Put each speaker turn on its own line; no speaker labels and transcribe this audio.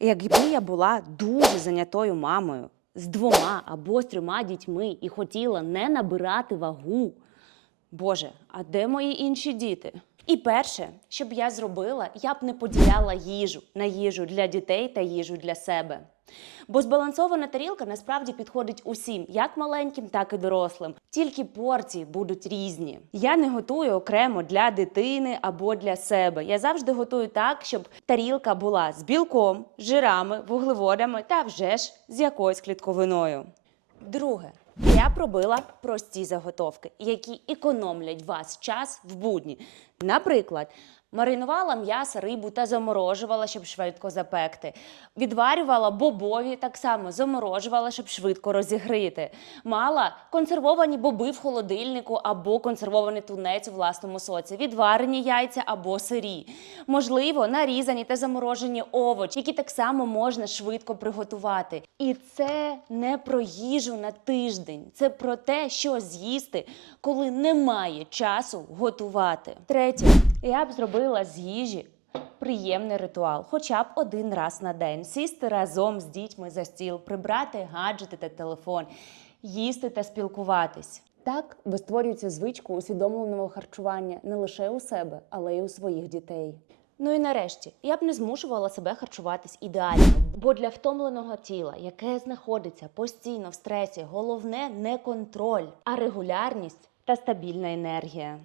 Якби я була дуже зайнятою мамою з двома або з трьома дітьми і хотіла не набирати вагу, Боже, а де мої інші діти? І перше, що б я зробила, я б не поділяла їжу на їжу для дітей та їжу для себе. Бо збалансована тарілка насправді підходить усім, як маленьким, так і дорослим. Тільки порції будуть різні. Я не готую окремо для дитини або для себе. Я завжди готую так, щоб тарілка була з білком, жирами, вуглеводами та вже ж з якоюсь клітковиною. Друге, я пробила прості заготовки, які економлять вас час в будні. Наприклад, маринувала м'ясо, рибу та заморожувала, щоб швидко запекти. Відварювала бобові, так само заморожувала, щоб швидко розігріти. Мала консервовані боби в холодильнику або консервований тунець у власному соці, відварені яйця або сирі. Можливо, нарізані та заморожені овочі, які так само можна швидко приготувати. І це не про їжу на тиждень, це про те, що з'їсти, коли немає часу готувати. Третє, я б зробила з їжі приємний ритуал, хоча б один раз на день. Сісти разом з дітьми за стіл, прибрати гаджети та телефон, їсти та спілкуватись. Так вистворюється звичка усвідомленого харчування не лише у себе, але й у своїх дітей. Ну і нарешті, я б не змушувала себе харчуватись ідеально, бо для втомленого тіла, яке знаходиться постійно в стресі, головне не контроль, а регулярність та стабільна енергія.